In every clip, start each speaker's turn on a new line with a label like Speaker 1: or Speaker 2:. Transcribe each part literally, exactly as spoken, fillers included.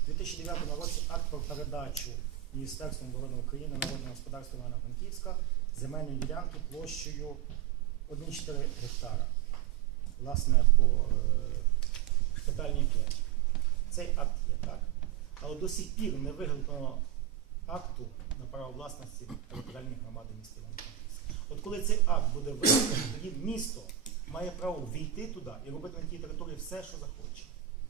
Speaker 1: У дві тисячі дев'ятому році акт про передачу Міністерством оборони України Народного господарства Івано-Франківська земельної ділянки площею один цілих чотири гектара. Власне, по е, шпитальній площі. Цей акт є, так? Але до сих пір не виготовлено акту на право власності територіальної громади міста Івано-Франківська. От коли цей акт буде виготовлений, тоді місто має право війти туди і робити на тій території все, що захоче.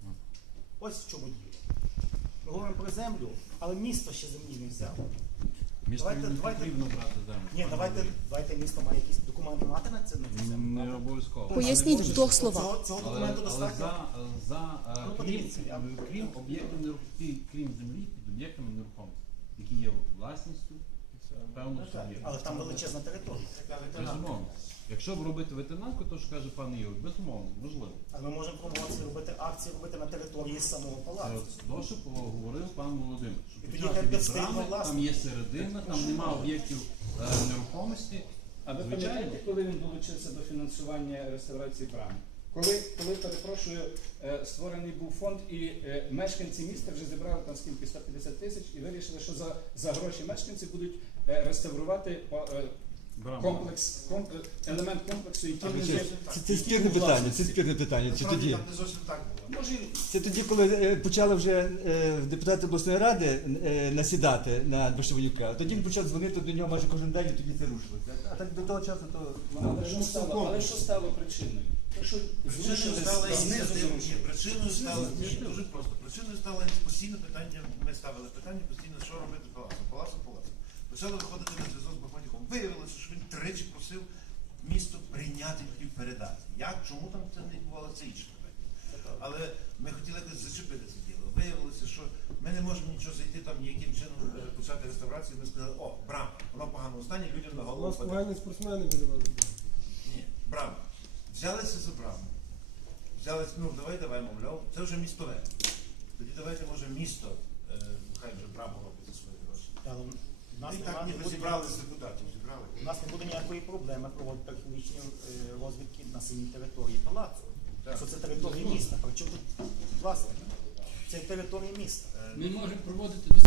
Speaker 1: Ось в чому діло. Ми говоримо про землю, але місто ще землі не взяло.
Speaker 2: Місто
Speaker 1: Давайте-
Speaker 2: не
Speaker 1: давайте-
Speaker 2: потрібно брати землю.
Speaker 1: Ні, давайте, давайте місто має якісь документи мати на це на цю землю.
Speaker 2: Не обов'язково.
Speaker 3: Поясніть в двох словах.
Speaker 1: Цього, цього
Speaker 2: Але,
Speaker 1: документу
Speaker 2: але
Speaker 1: достатньо.
Speaker 2: за, за е,
Speaker 1: Ну,
Speaker 2: крім,
Speaker 1: подивіться, я-
Speaker 2: крім об'єктів нерухомості, крім землі, під об'єктами нерухомості, які є власністю, певно,
Speaker 1: Ну, так,
Speaker 2: суб'єкту.
Speaker 1: але там величезна територія.
Speaker 2: Безумовно. Якщо б робити ветеринарку, то що каже пан Ігор, безумовно, можливо.
Speaker 1: А ми можемо промовці робити акції, робити на території самого
Speaker 2: Це
Speaker 1: палацу.
Speaker 2: от то, що говорив пан Володимир. Що
Speaker 1: І тоді
Speaker 2: почати
Speaker 1: хай
Speaker 2: від
Speaker 1: підстигне
Speaker 2: брами,
Speaker 1: власник.
Speaker 2: там є середина, там нема об'єктів е, нерухомості.
Speaker 4: А ви
Speaker 2: Звичайно.
Speaker 4: пам'ятаєте, коли він долучився до фінансування реставрації брами? Коли, коли перепрошую, е, створений був фонд, і е, мешканці міста вже зібрали там скільки сто п'ятдесят тисяч і вирішили, що за, за гроші мешканців будуть е, реставрувати е,
Speaker 2: Брама.
Speaker 4: комплекс, комп, елемент комплексу, який не є.
Speaker 5: Це, це спірне питання, це спірне питання. Чи тоді?
Speaker 6: Там не зовсім так було.
Speaker 4: Може,
Speaker 5: Це тоді, коли е, почали вже е, депутати обласної ради е, насідати на Башевонюка, тоді він почав дзвонити до нього майже кожен день, і тоді це рушилося. А так до того часу то
Speaker 4: але що стало, але що стало причиною? Те, що
Speaker 6: Причиною
Speaker 4: зрушили
Speaker 6: стала
Speaker 4: знизу
Speaker 6: ініціатива. Ні,
Speaker 4: зрушили.
Speaker 6: причиною стала ні, дуже просто. Причиною стало постійне питання. Ми ставили питання постійно, що робити з палацом. Палацом, палацом. Почали виходити на зв'язок з Бахматюком. Виявилося, що він тричі просив місто прийняти, хотів передати. Як, чому там це не відбувалося, це інше питання. Але ми хотіли якось зачепити це діло. Виявилося, що ми не можемо нічого зайти там ніяким чином е, почати реставрацію. Ми сказали, о, брама, вона в поганому стані, людям на
Speaker 7: У
Speaker 6: голову
Speaker 7: нас
Speaker 6: паде.
Speaker 7: погані спортсмени біля вас.
Speaker 6: Ні, брама. Взялися за браму. Взялися, ну давай, давай, мовляв, це вже містове. Тоді давайте, може, місто, е, хай вже браму робить за свої гроші.
Speaker 1: Але в нас
Speaker 6: І
Speaker 1: нема-
Speaker 6: так
Speaker 1: не
Speaker 6: ніби
Speaker 1: буде
Speaker 6: зібрали з депутатів, зібрали.
Speaker 1: У нас не буде ніякої проблеми проводити археологічні е, розвідки на самій території палацу.
Speaker 6: Так.
Speaker 1: Що це територія міста. Причому тут власне? Це територія міста.
Speaker 8: Ми можемо проводити